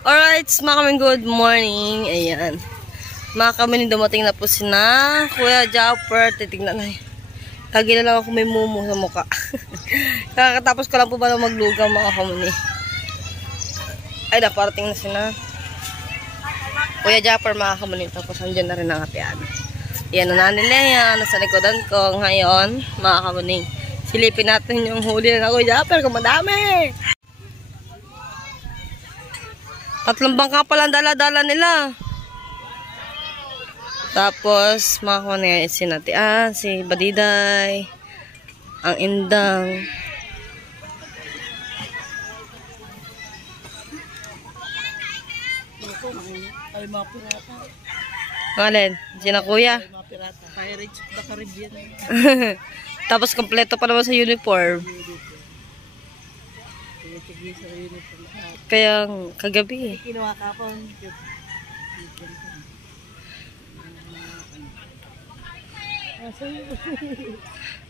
Alright, mga kaming good morning. Ayan. Mga kaming dumating na po sina Kuya Japper. Titignan na yun. Lagi na lang ako may mumu sa mukha. Kakatapos ko lang po ba na maglugang mga kamuni. Ay, naparating na sina Kuya Japper mga kamuni. Tapos andyan na rin ang atian. Ayan na nila yan. Nasa likodan ko ngayon mga kamuni. Silipin natin yung huli na Kuya Japper kung madami. 3 bangka pala ang dala-dala nila. Tapos, mga kumana si Natian, si Badiday, ang Indang. Ay, mga pirata. Alin? Sina Kuya? Ay, mga pirata. Pirates of the Caribbean. Tapos, kompleto pa naman sa uniform. Sa uniform. Kaya kagabi Kinuha ka po.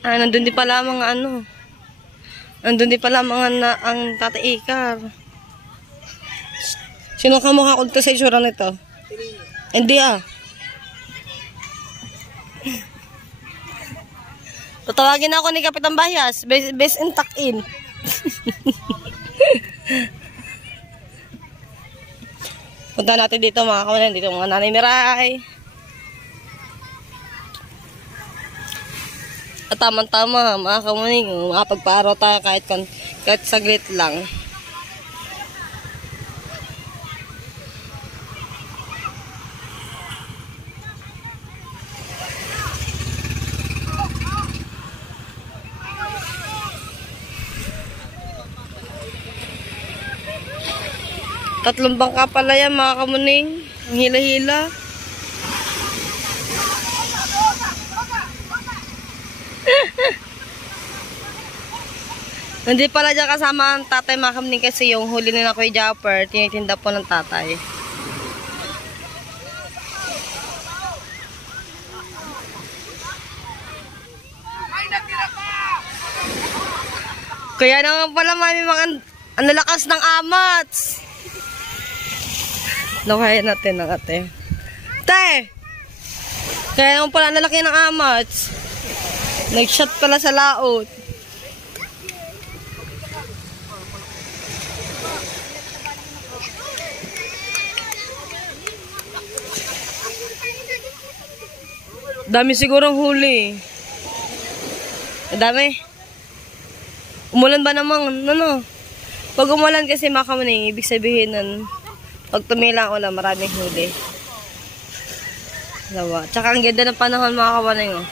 nandun din pala mga ano. Nandun din pala mga ang Tata Ikar. Sino ka mukha kulto sa itsura nito? Hindi Tatawagin ako ni Kapitan Bayas. Best in tuck-in. Punta natin dito mga kawalan. Dito mga Nanay Miray. At tamang-tama mga kawalan. Makapagparaw tayo kahit saglit lang. Tatlong bangka pala yan mga kamuning. Ang hila-hila. Hindi pala dyan kasama ang tatay mga kamuning kasi yung huli nila Kuya Japper, tinitinda po ng tatay. Kaya naman pala may mga ang lalakas ng amats. Nakaya natin ang ate. Te! Kaya naman pala ang lalaki ng amats. Nag-shot pala sa laot. Dami sigurong huli. Dami. Umulan ba namang, ano? Pag umulan kasi makamuning, ibig sabihin nun, pag tumila ang ulan, maraming huli. Lawa. Tsaka ang ganda ng panahon mga kawaning. Oh.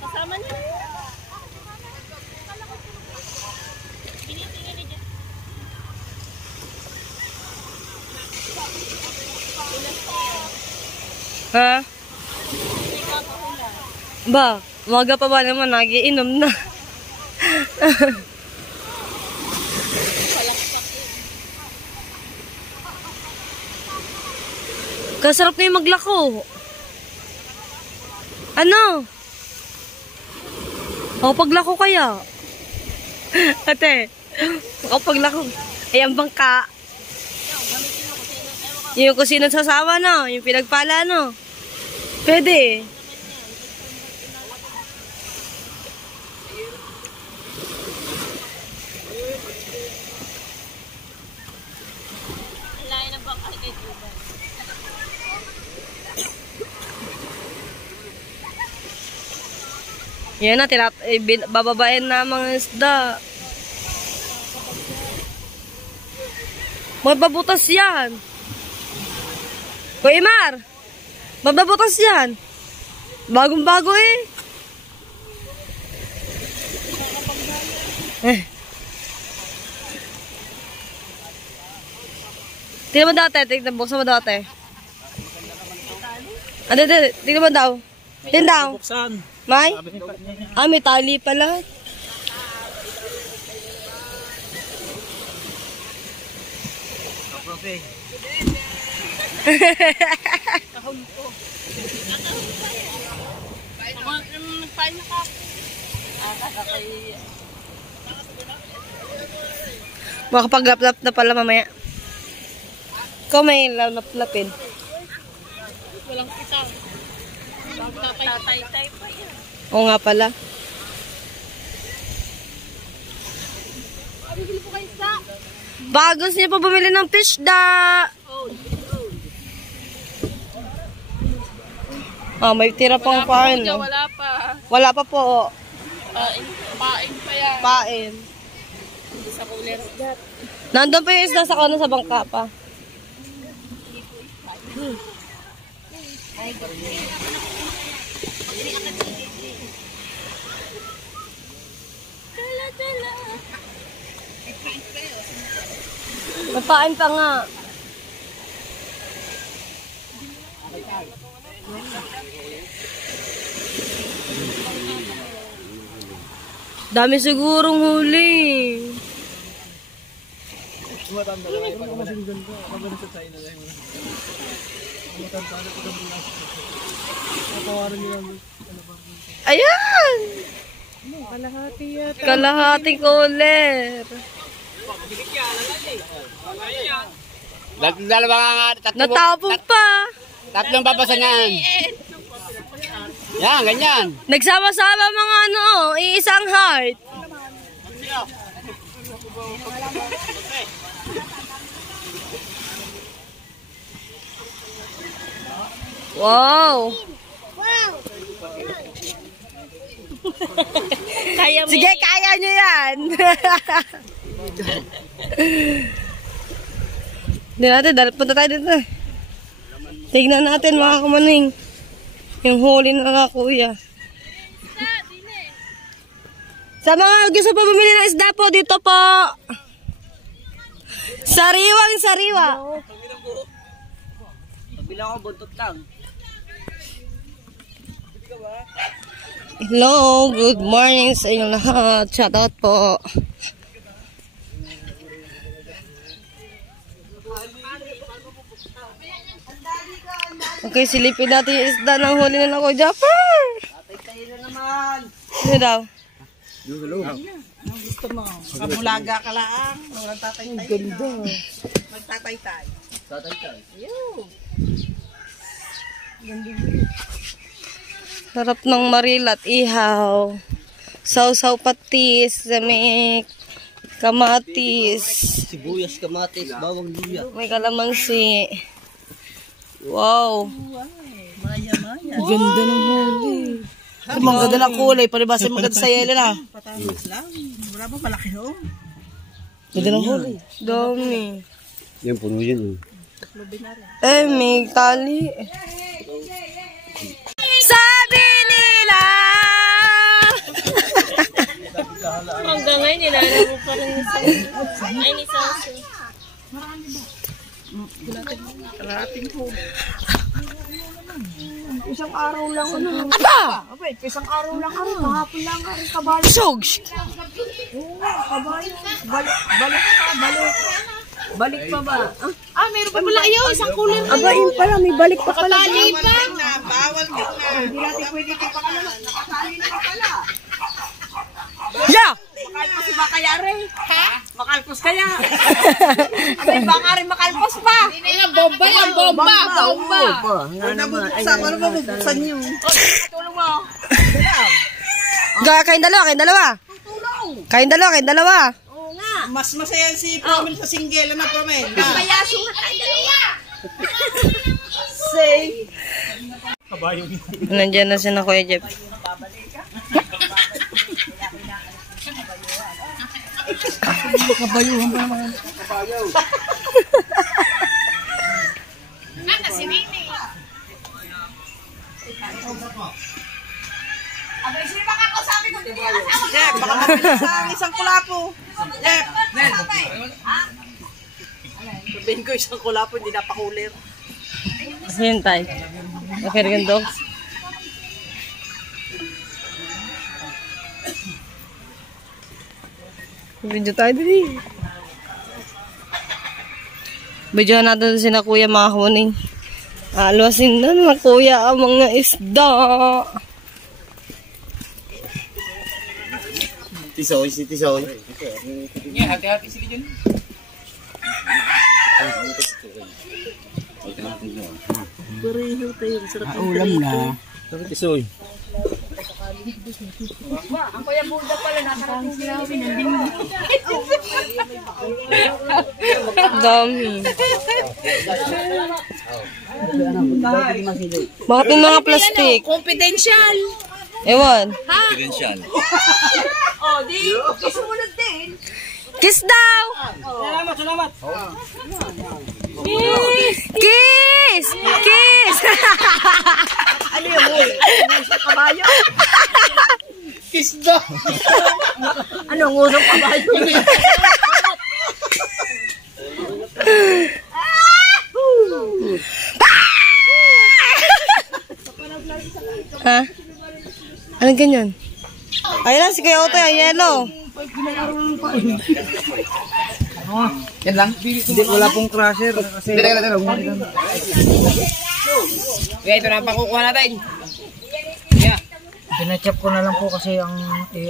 Kasama niya. Ha? Ba? Umaga pa ba naman, nagiinom na. Kasarap na yung maglako. Ano? Paglako kaya? Ate, paglako. Ay, ang bangka. Yung kusina sa sawa, no? Yung pinagpala, no? Pwede. Yan na, bababain na mga isda. Magbabutas yan. Kuya Imar, magbabutas yan. Bagong-bago eh. Tingnan mo dati, buksan mo dati. Tingnan mo daw. Tingnan daw. May? May tali pala. Kahon ko. Nagpain na ka. Kay Makapag-lap-lap na pala mamaya. Ikaw may lap-lapin. Walang kita. Tatay-tay pa yan. Oo nga pala. Bibili po kayo sa... Bagos niya pa bumili ng fish da. May tira pang pain. No? Wala pa. Wala pa po. Pain pa yan. Pain. Sa cooler. Nandun pa yung isda sa kano sa bangka pa. Napain pa nga. Dami sigurong huli. Ayan! Kalahati cooler. Dalawa nga, Natapong pa. tatlong papasan yan. Yan, ganyan. Nagsama-sama mga iisang heart. Wow! Kaya mo. Sige, kaya nyo yan! Hindi natin, punta tayo dito. Tignan natin mga kamaning. Yung huli na kuya. Sa mga gusto po bumili ng isda po, dito po. Sariwang sariwa. Pagbilang ko, buntot lang. Hello, good morning sa inyong lahat. Shout out po. Okay, silipin natin yung isda ng huli na ako, Japper. Tatay na naman. Ano daw? Gusto mo. Kamulaga ka lang. Walang tatay-tay. Ganda. Magtatay-tay. Tatay. Sarap ng marilat, ihaw. Sausaw patis, may kamatis. Sibuyas, kamatis, bawang luya. May kalamansi. Wow. Maya-maya. Ganda ng huli. Maganda ng kulay, palibasa maganda sa yelo na. Patamis lang. Wala ba malaki ho? Ganda ng huli. Dami. Yan, puno yan. May tali. Sabi nila! Hanggang ngayon, nilalaro mo pa rin ni Sansu. Ay, ni Sansu. Kalating po. Isang araw lang Aba! Abay, isang araw lang kami, mahapon lang kami kabayo. Sogs! Kabayo. Balik. Balik pa ba? Meron pa pala ayaw. Isang kulay na. Aba, yun pala, may balik pa pala. Tali pa. Bawal din na. Hindi natin pwede ito pa pala. Nakatali na pala. Yeah! Makalpos si Bakayari. Ha? Makalpos kaya. Abay, baka rin makalpos pa. Bomba yan, bomba. Bomba. Paano ba bubuksan nyo? Tulong mo. Kayong dalawa. Kayong dalawa. Oo nga. Mas masaya si Promel sa single na Promel. Kaya suhat tayo dalawa. Say. Nandiyan na si na Kuya Jeff. Kabayuhan pa naman. Abay, sino ba kakausapin ko? Hindi ka kasama. Jeff, baka mapila sa isang kulapo. Jeff. Sabihin ko isang kulapo, hindi napakulit. Hintay. Okay rin dog. Video tayo din. Video natin si na Kuya mga kuning. Alwasin na na Kuya ang mga isda. Tisoy, si Tisoy. Hati-hati sila dyan. Ulam na. Isoy. Ang Kuya Buda pala, nakarating sinawin. Dami. Bakit may mga plastic? Confidential. Ewan. Confidential. Oh, di. Sumunod din. Kiss daw! Salamat. Kiss! Kiss! Ano yun? Ngusong kabayo? Kiss daw. Ano, ngusong kabayo? Ha? Anong ganyan? Ayun lang, si Kuya Otoy, ang yellow. Yan lang. Hindi, wala pong crusher. Hindi, Kaya ito na pakukuha natin. pinachop ko na lang po kasi ang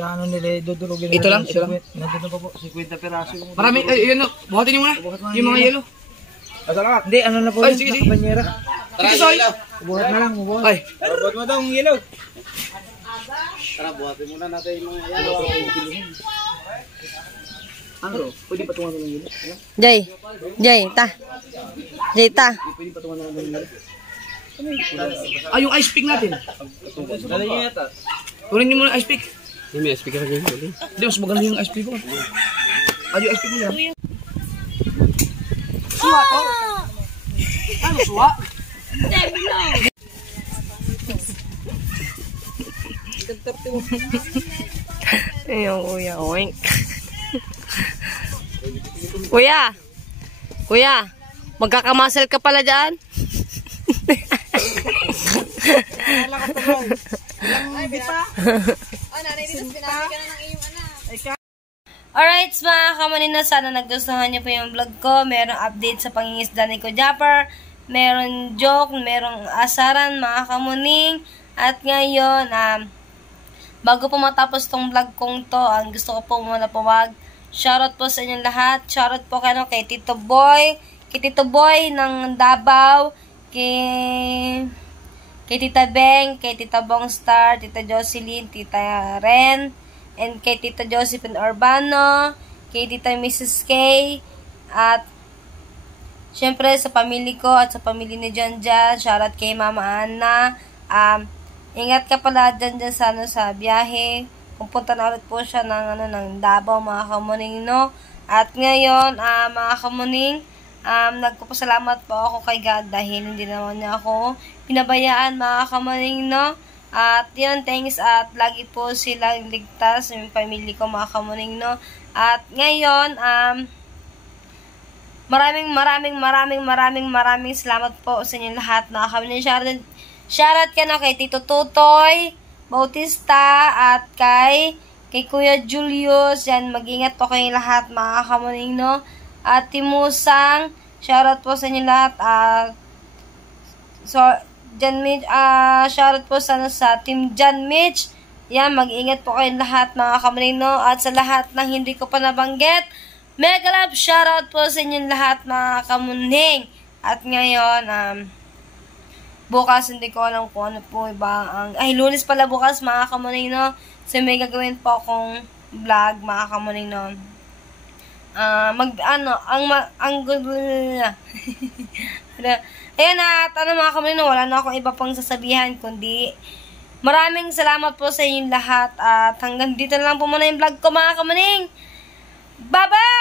ano nila dudurugin. Ito lang? Nandito pa po, 50 peraso. Marami, yun o. Buhatin niyo muna. Yung mga yelo. Salamat. Hindi, ano na po yun? Sige, banyera. Tara, Soy. Buhat na lang, buhat. Ay. Buhat mo daw ang yellow. Tara, buhatin muna natin yung mga yellow. Ano? Pwede patungan ng yelo? Jay. Jay, ta. Jay, ta. Pwede patungan ng yelo? Ay, yung ice pick natin. Dala niyo yata. Kunin niyo muna ice pick. May ice pick ka rin. Hindi, mas maganda yung ice pick ko. Ay, yung ice pick mo yan. Suwa to? Ano suwa? Ayun, kuya. Oink. Kuya. Kuya. Magkakamuscle ka pala dyan? Alright, mga kamanina, sana nagustuhan niyo po yung vlog ko. Merong update sa pangingisda ni Kuya Japper. Meron joke, merong asaran, mga kamuning. At ngayon, bago po matapos tong vlog kong to, ang gusto ko po muna pawag. Shoutout po sa inyong lahat. Shoutout po kay Tito Boy. Kay Tito Boy ng Davao. Kay Tita Beng, kay Tita Bong Star, Tita Jocelyn, Tita Ren, and kay Tita Josephine Urbano, kay Tita Mrs. K, at syempre sa pamilya ko at sa pamilya ni John Jan, shoutout kay Mama Ana. Ingat ka pala dyan sa biyahe. Pupunta na ulit po siya ng Davao, mga kamuning, no? At ngayon, mga kamuning, nagpapasalamat po ako kay God dahil hindi naman niya ako pinabayaan, mga kamaning, no? At yun, thanks, at lagi po silang ligtas yung pamilya ko, mga kamaning, no? At ngayon, maraming salamat po sa inyo lahat, mga kamaning. Shoutout ka na kay Tito Tutoy Bautista at kay Kuya Julius. Yan, mag-ingat po kayong lahat, mga kamaning, no? At Timusang, shoutout po sa inyo lahat. Shoutout po sa Team John Mitch. Yan, mag-ingat po kayong lahat, mga kamarino. At sa lahat ng hindi ko pa nabanggit, mega love shoutout po sa inyo lahat, mga kamuning. At ngayon, bukas hindi ko alam kung ano po iba. Lunes pala bukas, mga kamuning, so may gagawin po akong vlog, mga kamuning, ayan at mga kamuning, wala na akong iba pang sasabihan kundi maraming salamat po sa inyong lahat at hanggang dito na lang po muna yung vlog ko, mga kamuning. Bye bye!